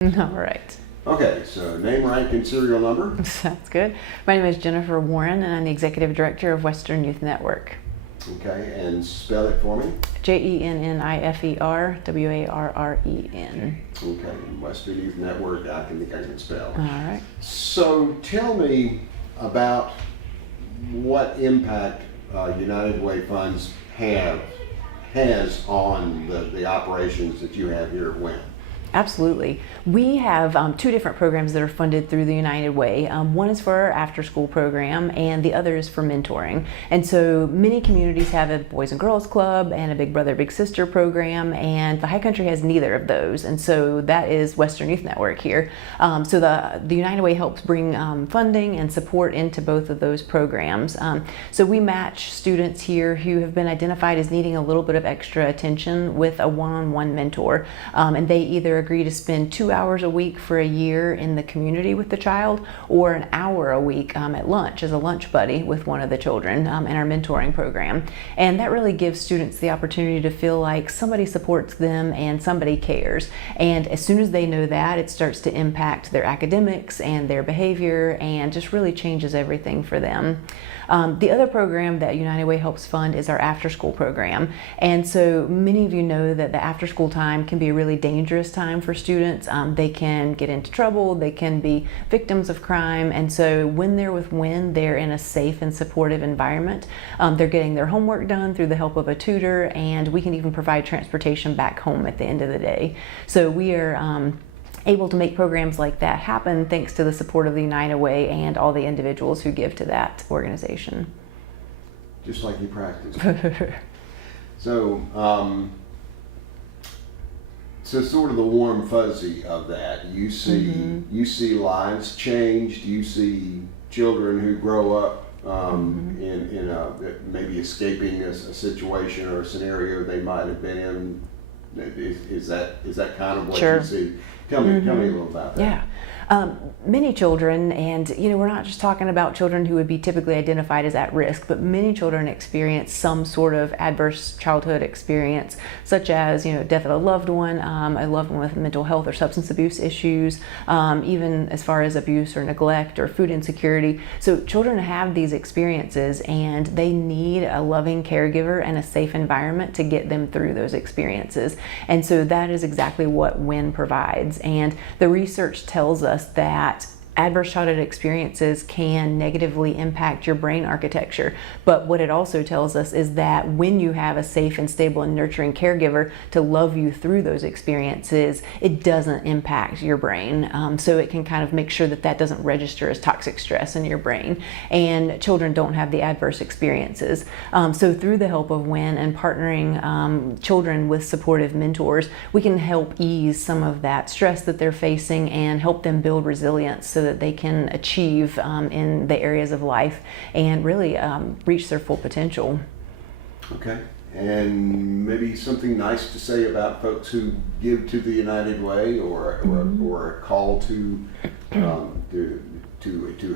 All right. Okay, so name, rank, and serial number. Sounds good. My name is Jennifer Warren, and I'm the Executive Director of Western Youth Network. Okay, and spell it for me. JENNIFERWARREN. Okay, Western Youth Network, I think I can spell. All right. So tell me about what impact United Way funds has on the operations that you have here at WIN. Absolutely. We have two different programs that are funded through the United Way. One is for our after-school program, and the other is for mentoring. And so many communities have a Boys and Girls Club and a Big Brother Big Sister program, and the High Country has neither of those. And so that is Western Youth Network here. So the United Way helps bring funding and support into both of those programs. So we match students here who have been identified as needing a little bit of extra attention with a one-on-one mentor, and they either agree to spend 2 hours a week for a year in the community with the child, or an hour a week at lunch as a lunch buddy with one of the children in our mentoring program. And that really gives students the opportunity to feel like somebody supports them and somebody cares. And as soon as they know that, it starts to impact their academics and their behavior, and just really changes everything for them. The other program that United Way helps fund is our after-school program. And so many of you know that the after-school time can be a really dangerous time for students. They can get into trouble, they can be victims of crime, and so when they're with WIN, they're in a safe and supportive environment. They're getting their homework done through the help of a tutor, and we can even provide transportation back home at the end of the day. So we are able to make programs like that happen thanks to the support of the United Way and all the individuals who give to that organization. Just like you practice. So, so sort of the warm fuzzy of that. You see lives changed. You see children who grow up in maybe escaping a situation or a scenario they might have been in. Is that kind of what Sure. you see? Tell me a little about that. Yeah. Many children, and we're not just talking about children who would be typically identified as at risk, but many children experience some sort of adverse childhood experience, such as death of a loved one with mental health or substance abuse issues, even as far as abuse or neglect or food insecurity. So children have these experiences, and they need a loving caregiver and a safe environment to get them through those experiences. And so that is exactly what WIN provides. And the research tells us that adverse childhood experiences can negatively impact your brain architecture. But what it also tells us is that when you have a safe and stable and nurturing caregiver to love you through those experiences, it doesn't impact your brain. So it can kind of make sure that that doesn't register as toxic stress in your brain. And children don't have the adverse experiences. So through the help of WIN and partnering children with supportive mentors, we can help ease some of that stress that they're facing and help them build resilience so that they can achieve in the areas of life and really reach their full potential. Okay, and maybe something nice to say about folks who give to the United Way, or a call to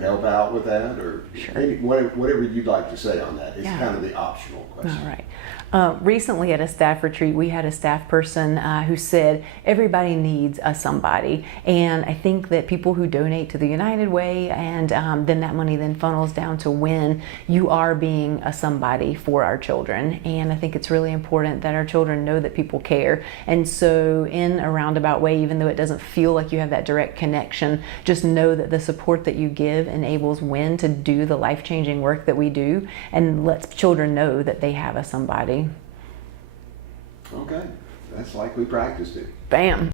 help out with that, or Sure. whatever you'd like to say on that. It's kind of the optional question. All right. Recently at a staff retreat, we had a staff person who said everybody needs a somebody, and I think that people who donate to the United Way and then that money then funnels down to WIN, you are being a somebody for our children. And I think it's really important that our children know that people care. And so in a roundabout way, even though it doesn't feel like you have that direct connection, just know that the support that you give enables WIN to do the life-changing work that we do, and lets children know that they have a somebody. Okay, that's like we practiced it. Bam.